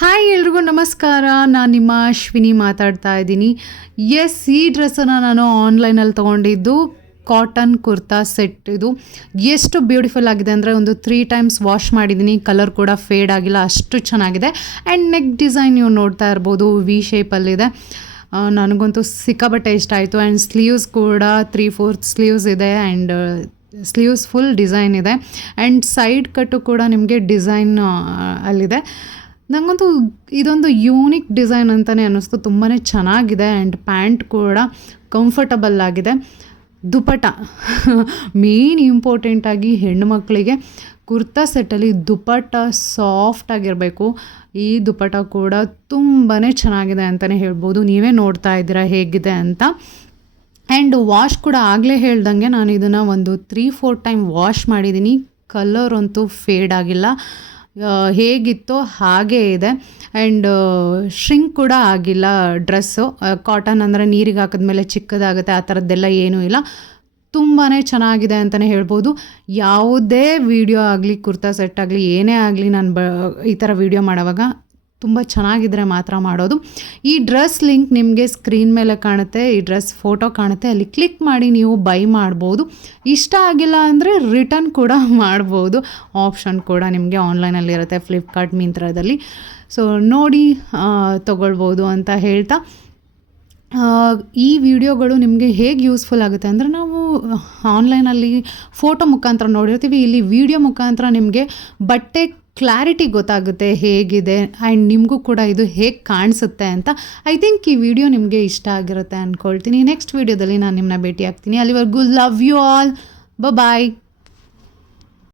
Hi ಎಲ್ರಿಗೂ ನಮಸ್ಕಾರ. ನಾನು ನಿಮ್ಮ ಅಶ್ವಿನಿ ಮಾತಾಡ್ತಾ ಇದ್ದೀನಿ. ಈ ಡ್ರೆಸ್ಸನ್ನು ನಾನು ಆನ್ಲೈನಲ್ಲಿ ತೊಗೊಂಡಿದ್ದು. Cotton kurta set. ಇದು ಎಷ್ಟು ಬ್ಯೂಟಿಫುಲ್ ಆಗಿದೆ ಅಂದರೆ ಒಂದು 3 ಟೈಮ್ಸ್ ವಾಶ್ ಮಾಡಿದ್ದೀನಿ. ಕಲರ್ ಕೂಡ ಫೇಡ್ ಆಗಿಲ್ಲ, ಅಷ್ಟು ಚೆನ್ನಾಗಿದೆ. ಆ್ಯಂಡ್ ನೆಕ್ ಡಿಸೈನ್ ನೀವು ನೋಡ್ತಾ ಇರ್ಬೋದು, ವಿ ಶೇಪಲ್ಲಿದೆ. ನನಗಂತೂ ಸಿಕ್ಕಾಪಟ್ಟೆ ಇಷ್ಟ ಆಯಿತು. ಆ್ಯಂಡ್ ಸ್ಲೀವ್ಸ್ ಕೂಡ 3/4 ಸ್ಲೀವ್ಸ್ ಇದೆ. ಆ್ಯಂಡ್ ಸ್ಲೀವ್ಸ್ ಫುಲ್ ಡಿಸೈನ್ ಇದೆ. ಆ್ಯಂಡ್ ಸೈಡ್ ಕಟ್ಟು ಕೂಡ ನಿಮಗೆ ಡಿಸೈನ್ ಅಲ್ಲಿದೆ. ನನಗಂತೂ ಇದೊಂದು ಯೂನಿಕ್ ಡಿಸೈನ್ ಅಂತಲೇ ಅನ್ನಿಸ್ತು. ತುಂಬಾ ಚೆನ್ನಾಗಿದೆ. ಆ್ಯಂಡ್ ಪ್ಯಾಂಟ್ ಕೂಡ ಕಂಫರ್ಟಬಲ್ ಆಗಿದೆ. ದುಪಟ ಮೇನ್ ಇಂಪಾರ್ಟೆಂಟಾಗಿ ಹೆಣ್ಣುಮಕ್ಕಳಿಗೆ ಕುರ್ತಾ ಸೆಟ್ಟಲ್ಲಿ ದುಪಟ ಸಾಫ್ಟಾಗಿರಬೇಕು. ಈ ದುಪಟ ಕೂಡ ತುಂಬಾ ಚೆನ್ನಾಗಿದೆ ಅಂತಲೇ ಹೇಳ್ಬೋದು. ನೀವೇ ನೋಡ್ತಾ ಇದ್ದೀರಾ ಹೇಗಿದೆ ಅಂತ. ಆ್ಯಂಡ್ ವಾಶ್ ಕೂಡ ಆಗಲೇ ಹೇಳ್ದಂಗೆ ನಾನು ಇದನ್ನು ಒಂದು 3-4 ಟೈಮ್ ವಾಶ್ ಮಾಡಿದ್ದೀನಿ. ಕಲರ್ ಅಂತೂ ಫೇಡ್ ಆಗಿಲ್ಲ, ಹೇಗಿತ್ತೋ ಹಾಗೇ ಇದೆ. ಆ್ಯಂಡ್ ಶ್ರಿಂಕ್ ಕೂಡ ಆಗಿಲ್ಲ ಡ್ರೆಸ್ಸು. ಕಾಟನ್ ಅಂದರೆ ನೀರಿಗೆ ಹಾಕಿದ್ಮೇಲೆ ಚಿಕ್ಕದಾಗುತ್ತೆ, ಆ ಥರದ್ದೆಲ್ಲ ಏನೂ ಇಲ್ಲ. ತುಂಬಾ ಚೆನ್ನಾಗಿದೆ ಅಂತಲೇ ಹೇಳ್ಬೋದು. ಯಾವುದೇ ವಿಡಿಯೋ ಆಗಲಿ, ಕುರ್ತಾ ಸೆಟ್ ಆಗಲಿ, ಏನೇ ಆಗಲಿ, ನಾನು ಈ ಥರ ವಿಡಿಯೋ ಮಾಡೋವಾಗ ತುಂಬ ಚೆನ್ನಾಗಿದ್ದರೆ ಮಾತ್ರ ಮಾಡೋದು. ಈ ಡ್ರೆಸ್ ಲಿಂಕ್ ನಿಮಗೆ ಸ್ಕ್ರೀನ್ ಮೇಲೆ ಕಾಣುತ್ತೆ, ಈ ಡ್ರೆಸ್ ಫೋಟೋ ಕಾಣುತ್ತೆ, ಅಲ್ಲಿ ಕ್ಲಿಕ್ ಮಾಡಿ ನೀವು ಬೈ ಮಾಡ್ಬೋದು. ಇಷ್ಟ ಆಗಿಲ್ಲ ಅಂದರೆ ರಿಟರ್ನ್ ಕೂಡ ಮಾಡ್ಬೋದು. ಆಪ್ಷನ್ ಕೂಡ ನಿಮಗೆ ಆನ್ಲೈನಲ್ಲಿರುತ್ತೆ, ಫ್ಲಿಪ್ಕಾರ್ಟ್, ಮಿಂತ್ರದಲ್ಲಿ. ಸೊ ನೋಡಿ ತೊಗೊಳ್ಬೋದು ಅಂತ ಹೇಳ್ತಾ, ಈ ವಿಡಿಯೋಗಳು ನಿಮಗೆ ಹೇಗೆ ಯೂಸ್ಫುಲ್ ಆಗುತ್ತೆ ಅಂದರೆ, ನಾವು ಆನ್ಲೈನಲ್ಲಿ ಫೋಟೋ ಮುಖಾಂತರ ನೋಡಿರ್ತೀವಿ, ಇಲ್ಲಿ ವಿಡಿಯೋ ಮುಖಾಂತರ ನಿಮಗೆ ಬಟ್ಟೆ ಕ್ಲಾರಿಟಿ ಗೊತ್ತಾಗುತ್ತೆ ಹೇಗಿದೆ. ಆ್ಯಂಡ್ ನಿಮಗೂ ಕೂಡ ಇದು ಹೇಗೆ ಕಾಣಿಸುತ್ತೆ ಅಂತ. ಐ ಥಿಂಕ್ ಈ ವಿಡಿಯೋ ನಿಮಗೆ ಇಷ್ಟ ಆಗಿರುತ್ತೆ ಅಂದ್ಕೊಳ್ತೀನಿ. ನೆಕ್ಸ್ಟ್ ವಿಡಿಯೋದಲ್ಲಿ ನಾನು ನಿಮ್ಮನ್ನ ಭೇಟಿ ಆಗ್ತೀನಿ. ಅಲ್ಲಿವರೆಗೂ ಲವ್ ಯು ಆಲ್. ಬಾಯ್.